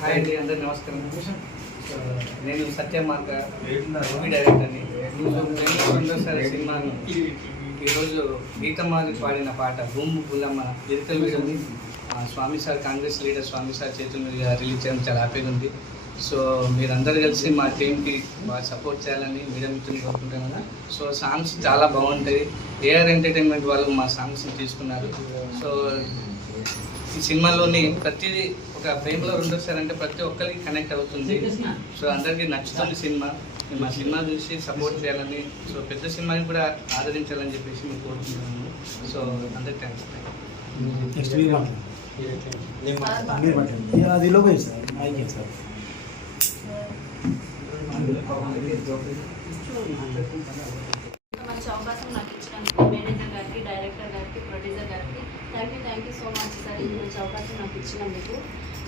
Hi అండి అందరు నమస్కారం. నేను సత్యమార్గ మూవీ డైరెక్టర్ని రెండోసారి సినిమాని ఈరోజు గీతమాలి పాడిన పాట Bhoomi Bullamma lyrical music Swamy sir Congress leader Swamy sir చేతుల మీద రిలీజ్ చేయడం చాలా హ్యాపీగా ఉంది. సో మీరందరూ కలిసి మా టీంకి బాగా సపోర్ట్ చేయాలని మీరే మిత్రులు కోరుకుంటున్నాను సో సాంగ్స్ చాలా బాగుంటాయి. ఏఆర్ ఎంటర్టైన్మెంట్ వాళ్ళు మా సాంగ్స్ని తీసుకున్నారు. సో ఈ సినిమాలోని ప్రతిదీ ఒక ప్రేమలో రెండోసారంటే ప్రతి ఒక్కరికి కనెక్ట్ అవుతుంది. సో అందరికీ నచ్చుతుంది సినిమా. మా సినిమా చూసి సపోర్ట్ చేయాలని సో పెద్ద సినిమాని కూడా ఆదరించాలని చెప్పేసి మేము కోరుకుంటున్నాము సో అందరికి థ్యాంక్స్ అది సార్ సార్ మంచి అవకాశం నాకు thank you so much sir ఇంత మంచి అవకాశం నాకు ఇచ్చినందుకు.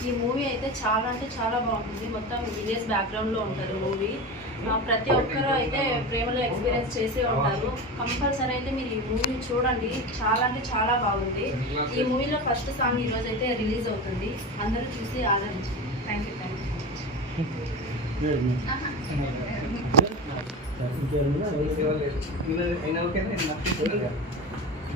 ఈ మూవీ అయితే చాలా అంటే చాలా బాగుంటుంది. మొత్తం విలేజ్ బ్యాక్గ్రౌండ్లో ఉంటుంది మూవీ ప్రతి ఒక్కరు అయితే ప్రేమలో ఎక్స్పీరియన్స్ చేసే ఉంటారు. కంపల్సరీ అయితే మీరు ఈ మూవీ చూడండి. చాలా అంటే చాలా బాగుంది. ఈ మూవీలో ఫస్ట్ సాంగ్ ఈరోజు అయితే రిలీజ్ అవుతుంది. అందరూ చూసి ఆదరించండి. Thank you thank you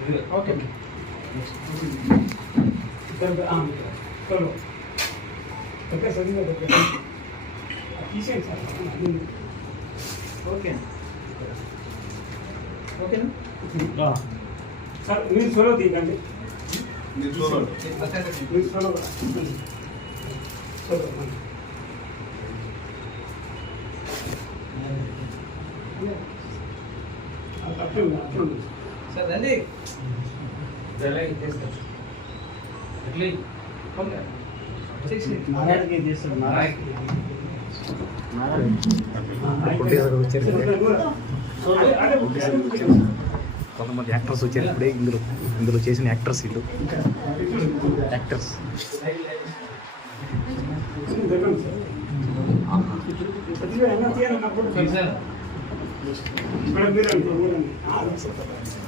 okay okay ఓకేనా సార్ మీరు సొలవ తీయకండి పక్కన మీరు సొలవ సొలవ అట్లా అట్లా సార్ రండి కొంతమంది యాక్టర్స్ వచ్చారు ఇప్పుడే ఇందులో ఇందులో చేసిన యాక్టర్స్ వీళ్ళు. యాక్టర్స్. మేడం మీరండి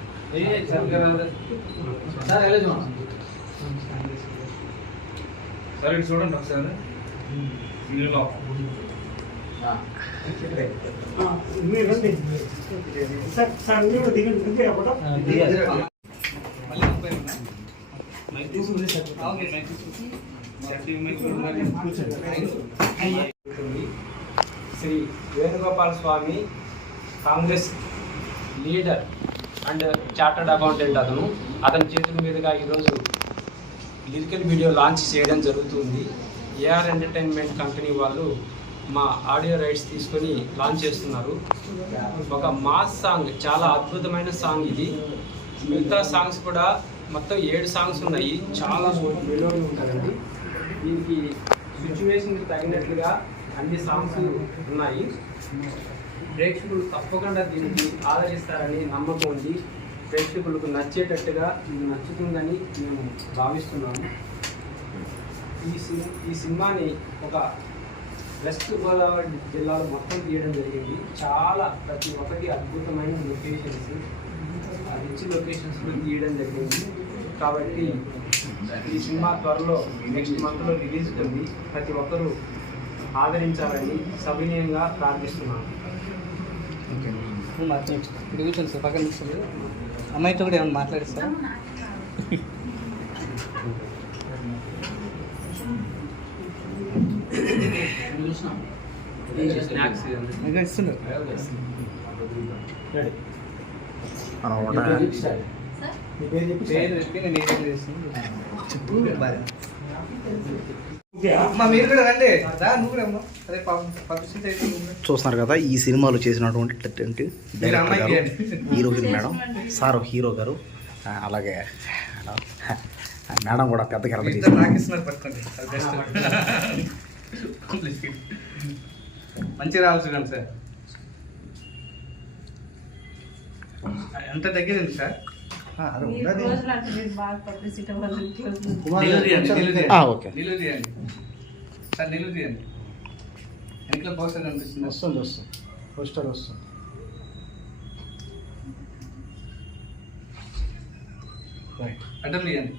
సార్ చూడండి. సరే ఇటు చూడండి ఒకసారి. Shri Venugopal Swamy Congress leader. And chartered accountant అతను. అతని చేతుల మీదుగా ఈరోజు లిరికల్ వీడియో లాంచ్ చేయడం జరుగుతుంది. ఏఆర్ ఎంటర్టైన్మెంట్ కంపెనీ వాళ్ళు మా ఆడియో రైట్స్ తీసుకొని లాంచ్ చేస్తున్నారు. ఒక మాస్ సాంగ్ చాలా అద్భుతమైన సాంగ్ ఇది. మిగతా సాంగ్స్ కూడా మొత్తం ఏడు సాంగ్స్ ఉన్నాయి. చాలా మెలో ఉంటుందండి. దీనికి సిచ్యువేషన్కి తగినట్లుగా అన్ని సాంగ్స్ ఉన్నాయి. ప్రేక్షకులు తప్పకుండా దీనికి ఆదరిస్తారని నమ్మకం ఉంది. ప్రేక్షకులకు నచ్చేటట్టుగా ఇది నచ్చుతుందని మేము భావిస్తున్నాము. ఈ సిని ఈ సినిమాని ఒక వెస్ట్ గోదావరి జిల్లాలో మొత్తం తీయడం జరిగింది. చాలా ప్రతి ఒక్కటి అద్భుతమైన లొకేషన్స్. రిచ్ లొకేషన్స్లో తీయడం జరిగింది. కాబట్టి ఈ సినిమా త్వరలో నెక్స్ట్ మంత్లో రిలీజ్ ఉంది. ప్రతి ఒక్కరూ ఆదరించాలని సవినయంగా ప్రార్థిస్తున్నాను నువ్వు మాట్లాడు. సార్ పక్కన కూర్చోండి అమ్మాయితో కూడా ఏమైనా మాట్లాడిస్తా పేరు చెప్పి. చూస్తున్నారు కదా ఈ సినిమాలో చేసినటువంటి డైరెక్టర్ గారు. హీరోయిన్ మేడం సార్ హీరో గారు అలాగే మేడం కూడా పెద్ద మీ క్యారెక్టర్ ఇద్దరు చేశారు నాకు ఇస్తున్నారు పట్టుకోండి అది బెస్ట్ Publicity. మంచిగా రావాలి చూడండి సార్. ఎంత దగ్గరండి సార్? ఓకే. నిలువు తీయండి. సార్ నిలువు తీయండి. వెనకలో పోస్టర్ కనిపిస్తుంది. వస్తుంది వస్తుంది. పోస్టర్ వస్తుంది. అడ్డం తీయండి.